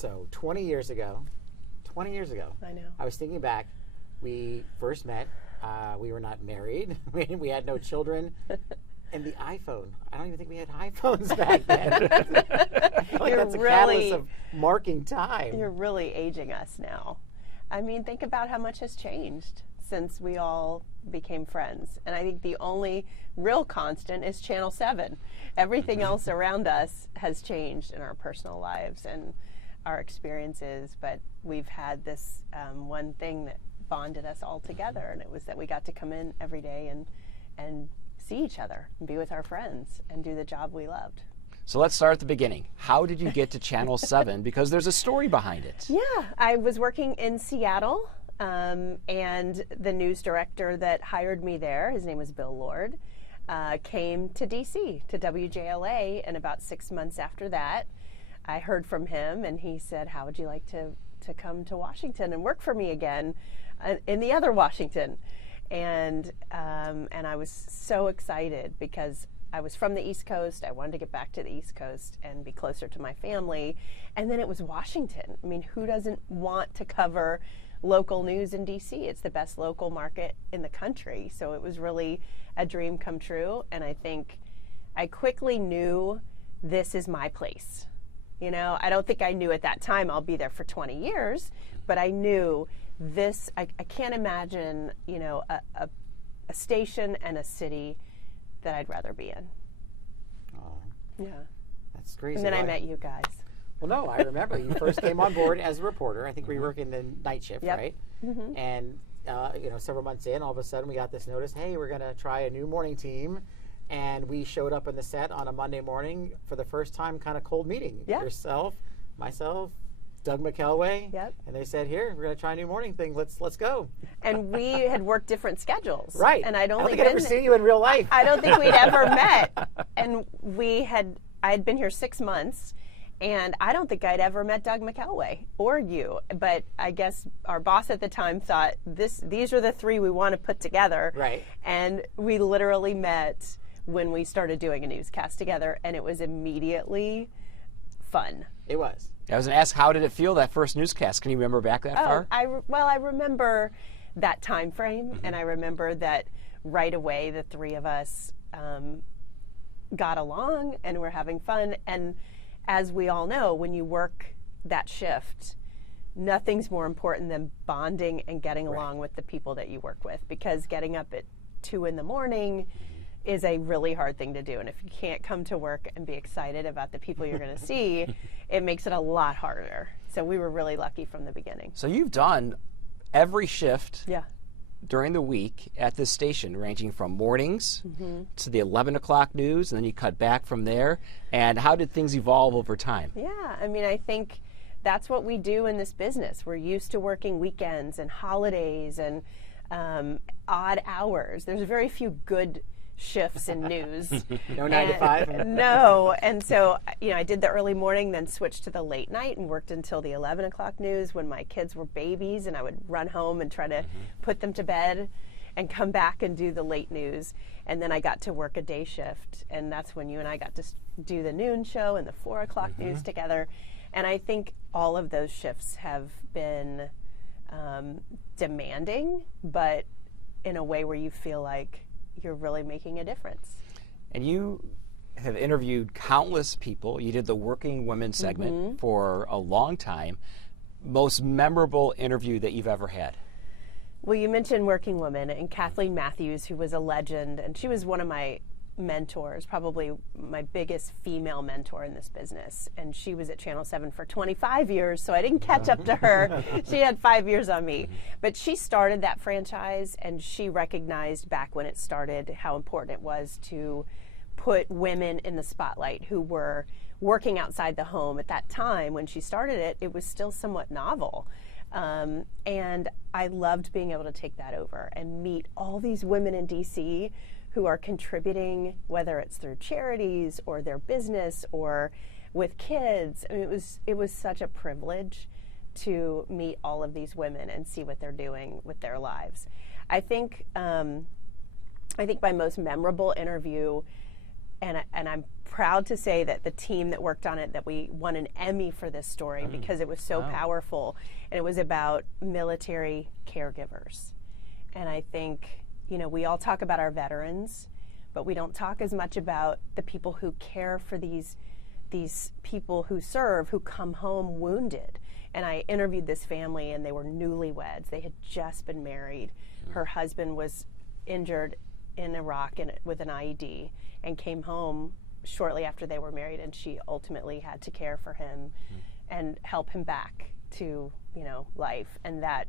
So 20 years ago, I know. I was thinking back, we first met, we were not married, we had no children, and the iPhone, I don't even think we had iPhones back then. I feel like that's a catalyst of marking time. You're really aging us now. I mean, think about how much has changed since we all became friends. And I think the only real constant is Channel 7. Everything else around us has changed in our personal lives and our experiences, but we've had this one thing that bonded us all together, and it was that we got to come in every day and see each other and be with our friends and do the job we loved. So let's start at the beginning. How did you get to Channel 7? Because there's a story behind it. Yeah, I was working in Seattle, and the news director that hired me there, his name was Bill Lord, came to DC, to WJLA, and about 6 months after that, I heard from him, and he said, how would you like to come to Washington and work for me again in the other Washington? And I was so excited because I was from the East Coast. I wanted to get back to the East Coast and be closer to my family. And then it was Washington. I mean, who doesn't want to cover local news in DC? It's the best local market in the country. So it was really a dream come true. And I think I quickly knew this is my place. You know, I don't think I knew at that time I'll be there for 20 years, but I knew this, I can't imagine, you know, a station and a city that I'd rather be in. Oh, yeah. That's crazy. And then I met you guys. Well, no, I remember you first came on board as a reporter. I think we were working the night shift, Yep. right? Mm-hmm. And, you know, several months in, all of a sudden we got this notice, hey, we're going to try a new morning team. And we showed up in the set on a Monday morning for the first time, kind of cold meeting. Yeah. Yourself, myself, Doug McElway. Yep. And they said, here, we're going to try a new morning thing. Let's go. And we had worked different schedules. Right. And I don't think I'd ever seen you in real life. I don't think we'd ever met. And I had been here 6 months, and I don't think I'd ever met Doug McElway or you. But I guess our boss at the time thought these are the three we want to put together. Right. And we literally met when we started doing a newscast together, and it was immediately fun. It was. I was going to ask, how did it feel, that first newscast? Can you remember back that far? I remember that time frame, and I remember that right away the three of us got along and were having fun. And as we all know, when you work that shift, nothing's more important than bonding and getting along with the people that you work with, because getting up at 2 a.m. is a really hard thing to do. And if you can't come to work and be excited about the people you're going to see, it makes it a lot harder. So we were really lucky from the beginning. So you've done every shift Yeah. during the week at this station, ranging from mornings to the 11 o'clock news, and then you cut back from there. And how did things evolve over time? Yeah, I mean, I think that's what we do in this business. We're used to working weekends and holidays and odd hours. There's very few good shifts in news. No 9 to 5? No. And so, you know, I did the early morning, then switched to the late night and worked until the 11 o'clock news when my kids were babies, and I would run home and try to put them to bed and come back and do the late news. And then I got to work a day shift, and that's when you and I got to do the noon show and the 4 o'clock news together. And I think all of those shifts have been demanding, but in a way where you feel like you're really making a difference. And you have interviewed countless people. You did the Working Women segment for a long time. Most memorable interview that you've ever had? Well, you mentioned Working Women, and Kathleen Matthews, who was a legend, and she was one of my mentors, probably my biggest female mentor in this business. And she was at Channel 7 for 25 years, so I didn't catch up to her. She had 5 years on me. But she started that franchise, and she recognized back when it started how important it was to put women in the spotlight who were working outside the home. At that time, when she started it, it was still somewhat novel. And I loved being able to take that over and meet all these women in DC who are contributing, whether it's through charities or their business or with kids. I mean, it was such a privilege to meet all of these women and see what they're doing with their lives. I think my most memorable interview and I'm proud to say that the team that worked on it, that we won an Emmy for this story because it was so powerful, and it was about military caregivers. And I think, you know, we all talk about our veterans, but we don't talk as much about the people who care for these people who serve, who come home wounded. And I interviewed this family, and they were newlyweds. They had just been married. Her husband was injured in Iraq with an IED and came home shortly after they were married, and she ultimately had to care for him and help him back to, you know, life. And that,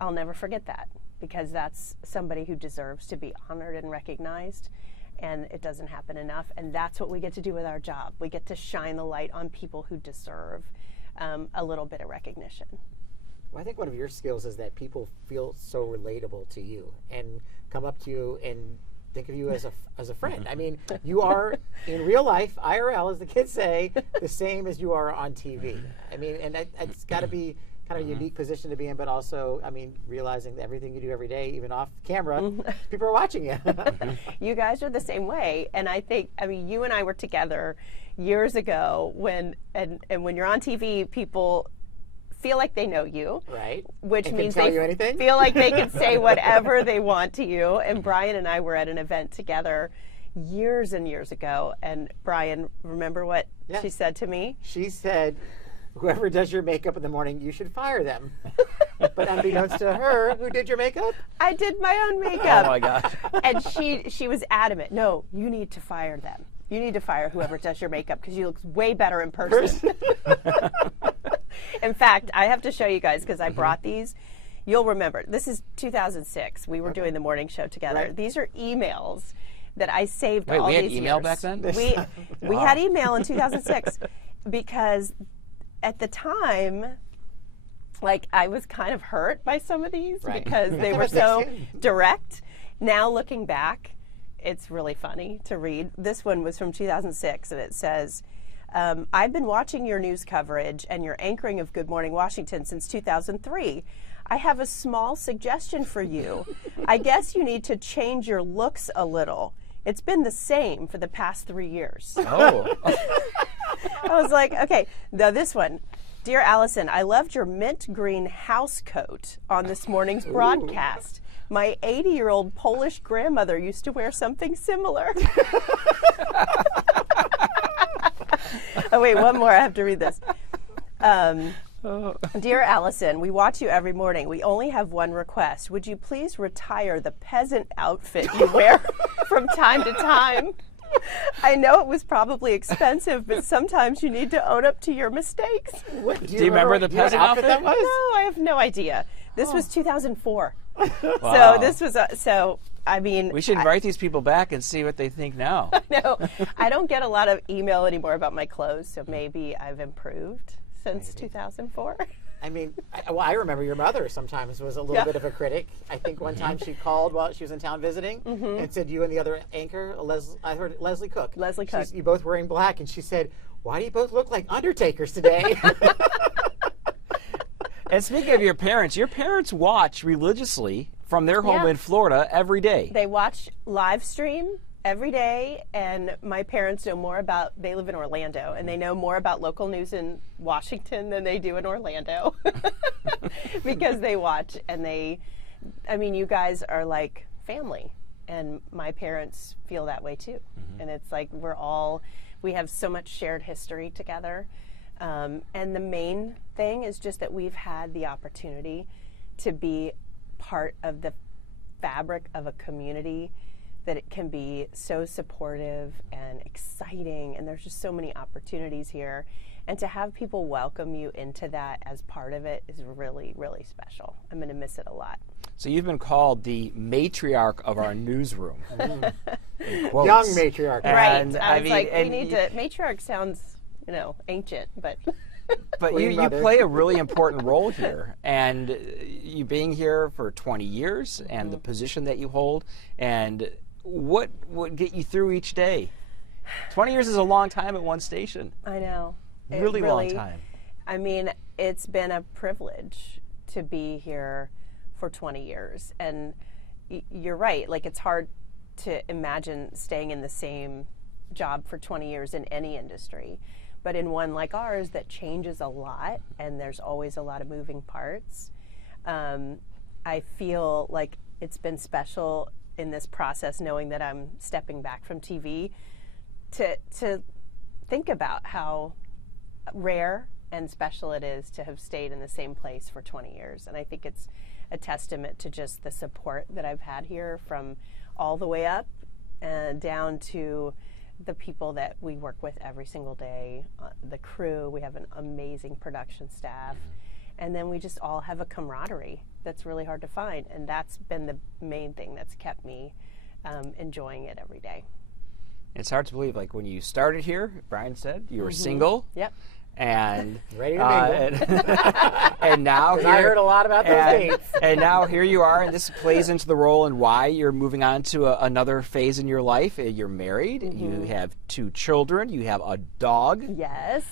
I'll never forget that, because that's somebody who deserves to be honored and recognized, and it doesn't happen enough. And that's what we get to do with our job. We get to shine the light on people who deserve a little bit of recognition. Well, I think one of your skills is that people feel so relatable to you and come up to you and think of you as a friend. I mean, you are in real life, IRL, as the kids say, the same as you are on TV. I mean, and it's got to be kind of a unique position to be in, but also, I mean, realizing that everything you do every day, even off camera, people are watching you. You guys are the same way, and I think, I mean, you and I were together years ago when when you're on TV, people feel like they know you, right? Which and means can tell they you anything. Feel like they can say whatever they want to you. And Brian and I were at an event together years and years ago, and Brian, remember what she said to me? She said, whoever does your makeup in the morning, you should fire them. But unbeknownst to her, who did your makeup? I did my own makeup. Oh my gosh. And she was adamant, no, you need to fire them. You need to fire whoever does your makeup because you look way better in person. In fact, I have to show you guys because I brought these. You'll remember, this is 2006. We were doing the morning show together. Right. These are emails that I saved Wait, all we had these email years. back then? We had email in 2006 because at the time, like, I was kind of hurt by some of these because they were so direct. Now looking back, it's really funny to read. This one was from 2006, and it says, I've been watching your news coverage and your anchoring of Good Morning Washington since 2003. I have a small suggestion for you. I guess you need to change your looks a little. It's been the same for the past 3 years. Oh. I was like, okay, now this one. Dear Allison, I loved your mint green house coat on this morning's broadcast. My 80-year-old Polish grandmother used to wear something similar. Oh, wait, one more. I have to read this. Dear Allison, we watch you every morning. We only have one request. Would you please retire the peasant outfit you wear from time to time? I know it was probably expensive, but sometimes you need to own up to your mistakes. Do you remember the peasant outfit that was? No, I have no idea. This was 2004. Wow. So this was, I mean. We should invite these people back and see what they think now. No, I don't get a lot of email anymore about my clothes, so maybe I've improved since 2004. I mean, I remember your mother sometimes was a little bit of a critic. I think one time she called while she was in town visiting and said, you and the other anchor, I heard Leslie Cook. Leslie Cook. You both wearing black, and she said, why do you both look like undertakers today? And speaking of your parents watch religiously from their home in Florida every day. They watch live stream every day, and my parents know more about, they live in Orlando, and they know more about local news in Washington than they do in Orlando because they watch, and I mean, you guys are like family, and my parents feel that way too. And it's like we have so much shared history together. And the main thing is just that we've had the opportunity to be part of the fabric of a community that it can be so supportive and exciting, and there's just so many opportunities here. And to have people welcome you into that as part of it is really, really special. I'm going to miss it a lot. So you've been called the matriarch of our newsroom. Young matriarch. And, right. I was like, we need to, matriarch sounds, ancient, but. But you play a really important role here, and you being here for 20 years and the position that you hold, and what would get you through each day? 20 years is a long time at one station. I know. Really long time. I mean, it's been a privilege to be here for 20 years, and you're right. Like, it's hard to imagine staying in the same job for 20 years in any industry. But in one like ours that changes a lot and there's always a lot of moving parts, I feel like it's been special in this process knowing that I'm stepping back from TV to think about how rare and special it is to have stayed in the same place for 20 years. And I think it's a testament to just the support that I've had here from all the way up and down to the people that we work with every single day, the crew. We have an amazing production staff. And then we just all have a camaraderie that's really hard to find. And that's been the main thing that's kept me enjoying it every day. It's hard to believe, like when you started here, Brian said, you were single. Yep. And ready to mingle. And now here, I heard a lot about those dates. And now here you are, and this plays into the role and why you're moving on to another phase in your life. You're married. You have 2 children. You have a dog. Yes,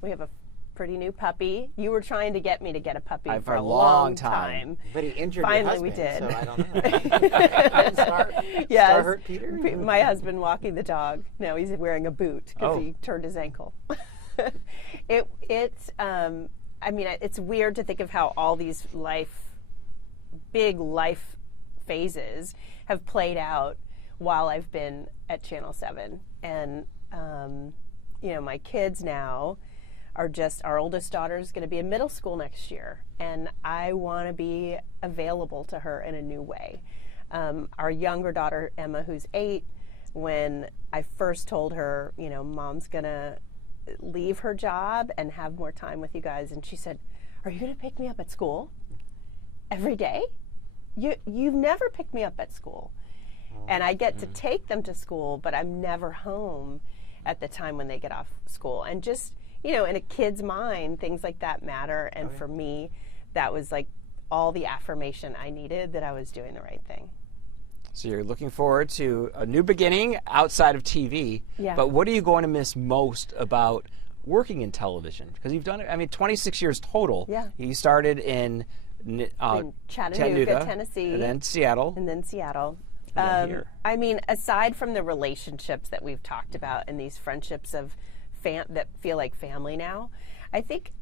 we have a pretty new puppy. You were trying to get me to get a puppy for a long time. But he injured Finally your husband, we did. so I don't know. Star hurt Peter? My husband walking the dog. No, he's wearing a boot because he turned his ankle. It's weird to think of how all these big life phases have played out while I've been at Channel 7. And, my kids now are our oldest daughter is going to be in middle school next year. And I want to be available to her in a new way. Our younger daughter, Emma, who's 8, when I first told her, Mom's going to leave her job and have more time with you guys, and she said, "Are you going to pick me up at school every day? You've never picked me up at school." And I get to take them to school, but I'm never home at the time when they get off school. And just, in a kid's mind, things like that matter. And for me, that was like all the affirmation I needed that I was doing the right thing. So you're looking forward to a new beginning outside of TV. Yeah. But what are you going to miss most about working in television? Because you've done it, 26 years total. Yeah. You started in Chattanooga, Tennessee. And then Seattle. And then Seattle. And then here. Aside from the relationships that we've talked about and these friendships that feel like family now, I think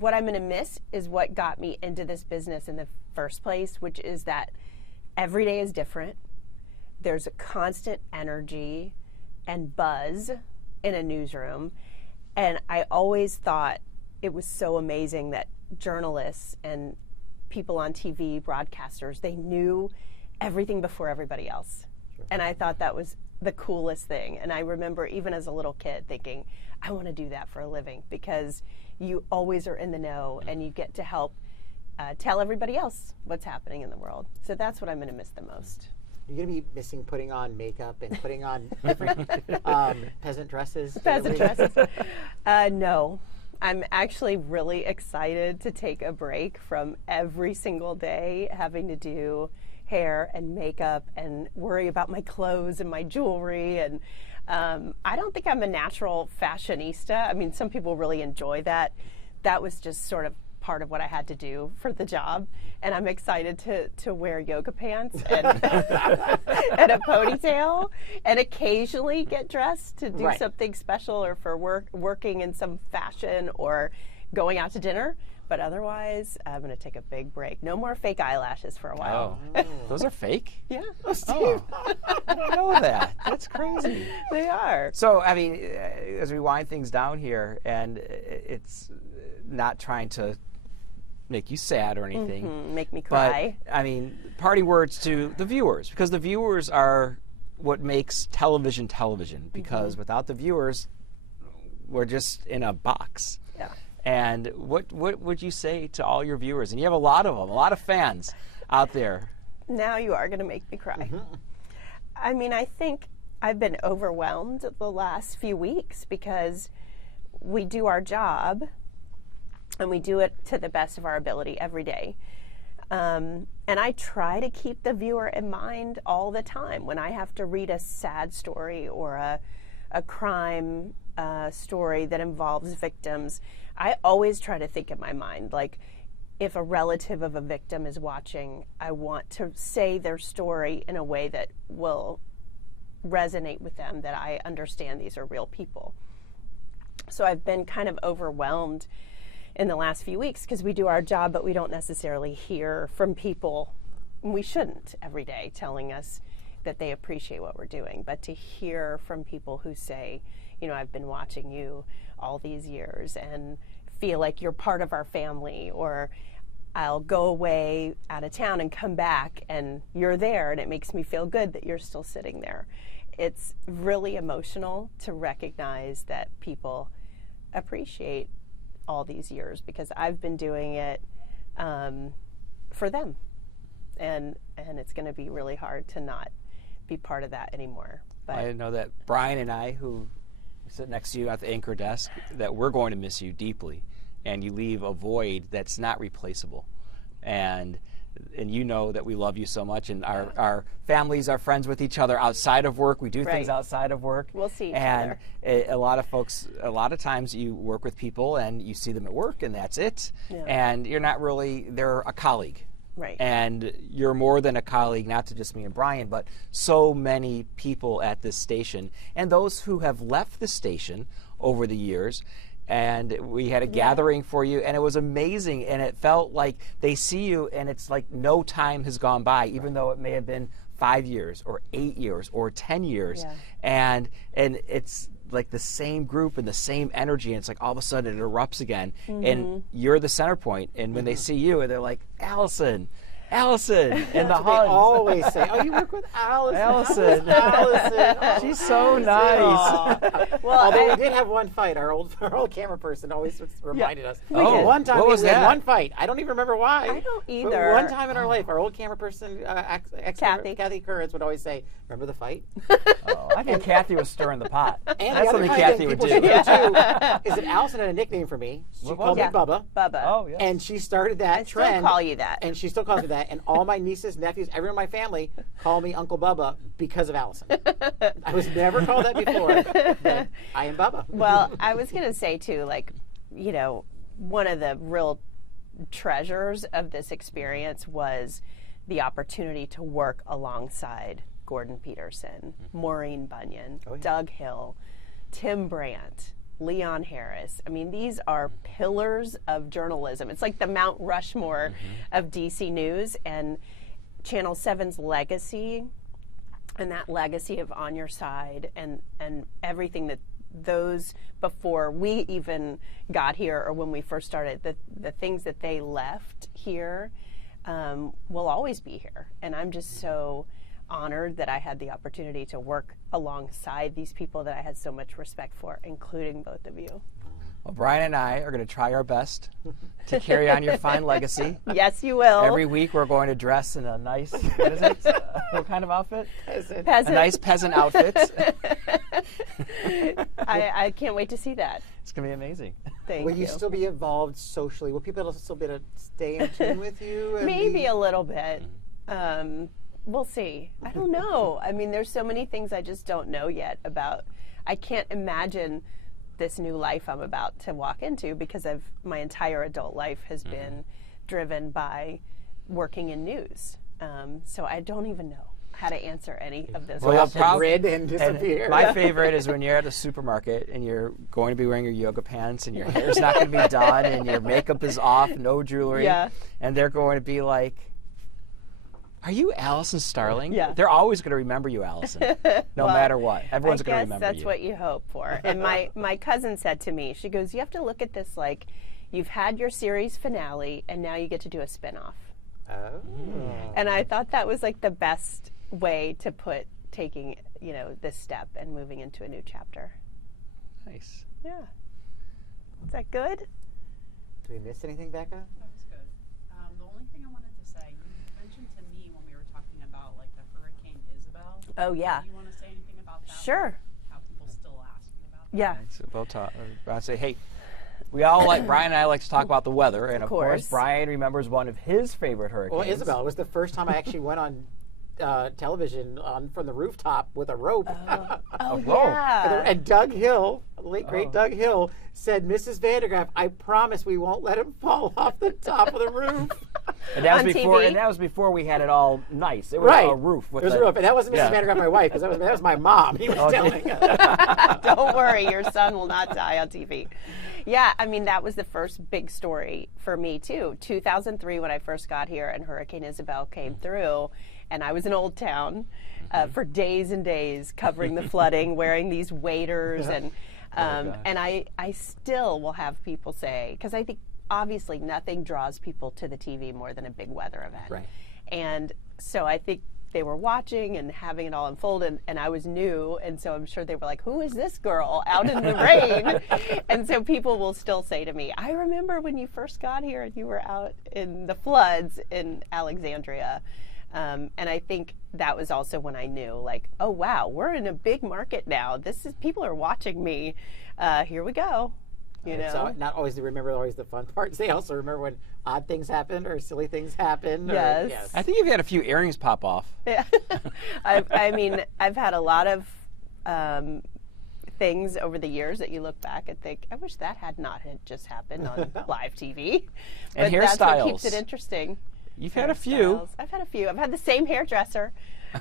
what I'm going to miss is what got me into this business in the first place, which is that every day is different. There's a constant energy and buzz in a newsroom. And I always thought it was so amazing that journalists and people on TV, broadcasters, they knew everything before everybody else. Sure. And I thought that was the coolest thing. And I remember even as a little kid thinking, I want to do that for a living, because you always are in the know and you get to help tell everybody else what's happening in the world. So that's what I'm going to miss the most. You're going to be missing putting on makeup and putting on different peasant dresses? Peasant dresses. No. I'm actually really excited to take a break from every single day having to do hair and makeup and worry about my clothes and my jewelry. And I don't think I'm a natural fashionista. Some people really enjoy that. That was just sort of part of what I had to do for the job, and I'm excited to wear yoga pants and, and a ponytail and occasionally get dressed to do something special or for working in some fashion or going out to dinner. But otherwise, I'm going to take a big break. No more fake eyelashes for a while. Oh. Those are fake? Yeah. Oh, I don't know that. That's crazy. They are. So, as we wind things down here, and it's not trying to make you sad or anything. Make me cry. But, parting words to the viewers, because the viewers are what makes television television, because without the viewers, we're just in a box. Yeah. And what would you say to all your viewers? And you have a lot of them, a lot of fans out there. Now you are going to make me cry. I think I've been overwhelmed the last few weeks because we do our job and we do it to the best of our ability every day. And I try to keep the viewer in mind all the time. When I have to read a sad story or a crime story that involves victims, I always try to think in my mind, like, if a relative of a victim is watching, I want to say their story in a way that will resonate with them, that I understand these are real people. So I've been kind of overwhelmed in the last few weeks because we do our job, but we don't necessarily hear from people. We shouldn't every day telling us that they appreciate what we're doing, but to hear from people who say, you know, I've been watching you all these years and feel like you're part of our family, or I'll go away out of town and come back and you're there and it makes me feel good that you're still sitting there. It's really emotional to recognize that people appreciate all these years, because I've been doing it for them. And it's going to be really hard to not be part of that anymore. But I know that Brian and I, who sit next to you at the anchor desk, that we're going to miss you deeply, and you leave a void that's not replaceable. And you know that we love you so much, and our families are friends with each other outside of work. We do things outside of work. We'll see each other. And a lot of folks, a lot of times you work with people and you see them at work and that's it. Yeah. And you're not really, they're a colleague. Right. And you're more than a colleague, not to just me and Brian, but so many people at this station, and those who have left the station over the years. And we had a gathering for you, and it was amazing, and it felt like they see you and it's like no time has gone by, even though it may have been 5 years or 8 years or 10 years. Yeah. And it's like the same group and the same energy, and it's like all of a sudden it erupts again, and you're the center point. And when they see you, they're like, Alison, and the hugs. They always say, "Oh, you work with Alison." Alison. She's so nice. Well, although we did have one fight. Our old camera person always reminded us. Oh, one time what was we had that? one fight. I don't even remember why. I don't either. But one time in our life, our old camera person, Kathy Currents, would always say, "Remember the fight?" Oh, I think Kathy was stirring the pot. And that's something Kathy would do. Too, is that Alison had a nickname for me. She called me Bubba. Bubba. Oh, yes. And she started that trend. I still call you that. And she still calls me that. And all my nieces, nephews, everyone in my family call me Uncle Bubba because of Alison. I was never called that before, but I am Bubba. Well, I was going to say, too, like, you know, one of the real treasures of this experience was the opportunity to work alongside Gordon Peterson, Maureen Bunyan, Doug Hill, Tim Brandt, Leon Harris. I mean, these are pillars of journalism. It's like the Mount Rushmore of DC News, and Channel 7's legacy, and that legacy of On Your Side, and everything that those, before we even got here or when we first started, the things that they left here will always be here. And I'm just so honored that I had the opportunity to work alongside these people that I had so much respect for, including both of you. Well, Brian and I are going to try our best to carry on your fine legacy. Yes, you will. Every week we're going to dress in a nice, what is it? What kind of outfit? Peasant. A nice peasant outfit. I can't wait to see that. It's going to be amazing. Thank Will you still be involved socially? Will people still be able to stay in tune with you? Maybe a little bit. We'll see. I don't know. I mean, there's so many things I just don't know yet about. I can't imagine this new life I'm about to walk into, because my entire adult life has been driven by working in news. So I don't even know how to answer any of this. Well, you'll grid and disappear. And my favorite is when you're at a supermarket and you're going to be wearing your yoga pants and your hair's not going to be done and your makeup is off, no jewelry, and they're going to be like, "Are you Alison Starling?" Yeah. They're always going to remember you, Alison, no matter what. Everyone's going to remember you. I guess that's what you hope for. And my cousin said to me, she goes, "You have to look at this like you've had your series finale and now you get to do a spinoff." Oh. And I thought that was like the best way to put taking, you know, this step and moving into a new chapter. Nice. Yeah. Is that good? Did we miss anything, Becca? That was good. The only thing I wanted to say, you mentioned to me when we were talking about like the Hurricane Isabel. Oh, yeah. Do you want to say anything about that? Sure. How people still ask you about that? Yeah. So I'll say, hey, we all like, Brian and I like to talk about the weather, and of course Brian remembers one of his favorite hurricanes. Well, Isabel, it was the first time I actually went on television from the rooftop with a rope. Yeah. And Doug Hill, late great Doug Hill, said, "Mrs. Vandergraff, I promise we won't let him fall off the top of the roof." And that on was before. TV. And that was before we had it all nice. It was Right. a roof. With There's a roof, and that wasn't Mrs. Vandergraff, my wife, because that was my mom. He was telling us. Don't worry, your son will not die on TV. Yeah, I mean, that was the first big story for me, too. 2003, when I first got here, and Hurricane Isabel came through, and I was in Old Town for days and days covering the flooding, wearing these waders, and I still will have people say, because I think obviously nothing draws people to the TV more than a big weather event. Right. And so I think they were watching and having it all unfold, and I was new, and so I'm sure they were like, who is this girl out in the rain? And so people will still say to me, I remember when you first got here and you were out in the floods in Alexandria. And I think that was also when I knew, like, oh wow, we're in a big market now. People are watching me. Here we go. You know, so not always to remember always the fun parts. They also remember when odd things happen or silly things happen. Yes. I think you've had a few earrings pop off. Yeah. I mean, I've had a lot of things over the years that you look back and think, I wish that had just happened on live TV. And but that's what keeps hairstyles. it interesting. You've had a few. I've had a few. I've had the same hairdresser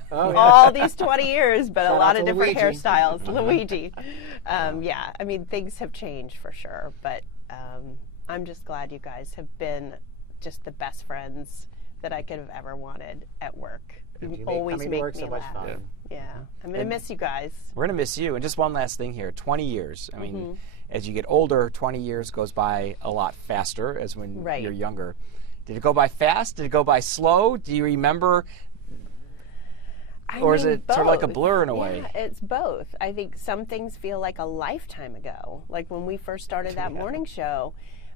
Oh, yeah. all these 20 years, but Shout a out lot to of different Luigi. hairstyles. Luigi. Yeah, I mean, things have changed for sure, but I'm just glad you guys have been just the best friends that I could have ever wanted at work. You always coming to make work me so much laugh. fun. Yeah, I'm going to miss you guys. We're going to miss you. And just one last thing here, 20 years. I mean, as you get older, 20 years goes by a lot faster as when Right. you're younger. Did it go by fast? Did it go by slow? Do you remember? Or is it sort of like a both. blur in a way? Yeah, it's both. I think some things feel like a lifetime ago, like when we first started that morning show,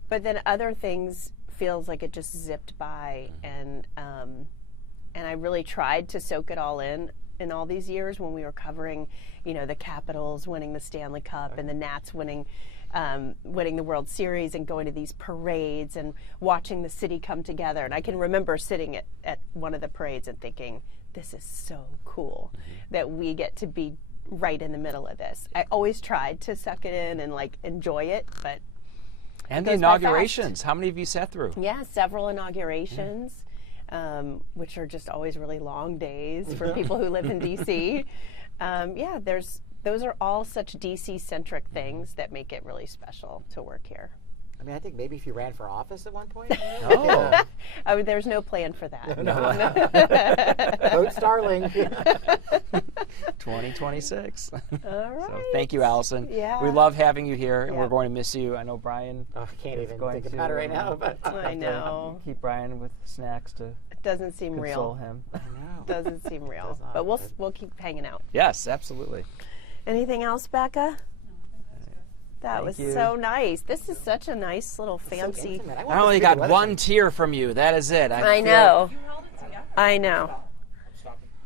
but then other things feels like it just zipped by, and I really tried to soak it all in all these years when we were covering, you know, the Capitals winning the Stanley Cup and the Nats winning the World Series and going to these parades and watching the city come together. And I can remember sitting at one of the parades and thinking, this is so cool that we get to be right in the middle of this. I always tried to suck it in and like enjoy it, but And it the goes by fast. inaugurations. How many have you sat through? Yeah, several inaugurations, which are just always really long days for people who live in DC. Yeah, those are all such DC-centric things that make it really special to work here. I mean, I think maybe if you ran for office at one point. Oh. I mean, there's no plan for that. Vote Starling. 2026. All right. So thank you, Allison. Yeah. We love having you here, and Yeah. we're going to miss you. I know Brian. Oh, I can't even going think to, about it right now. But I know. Keep Brian with snacks to It doesn't seem console real. him. I know. Doesn't seem real. Does not. But we'll keep hanging out. Yes, absolutely. Anything else, Becca? That Thank was you. so nice. This is such a nice little fancy. intimate. I want only this to be got the weather one show. tear from you. That is it. I feel- know. You held it together. I know.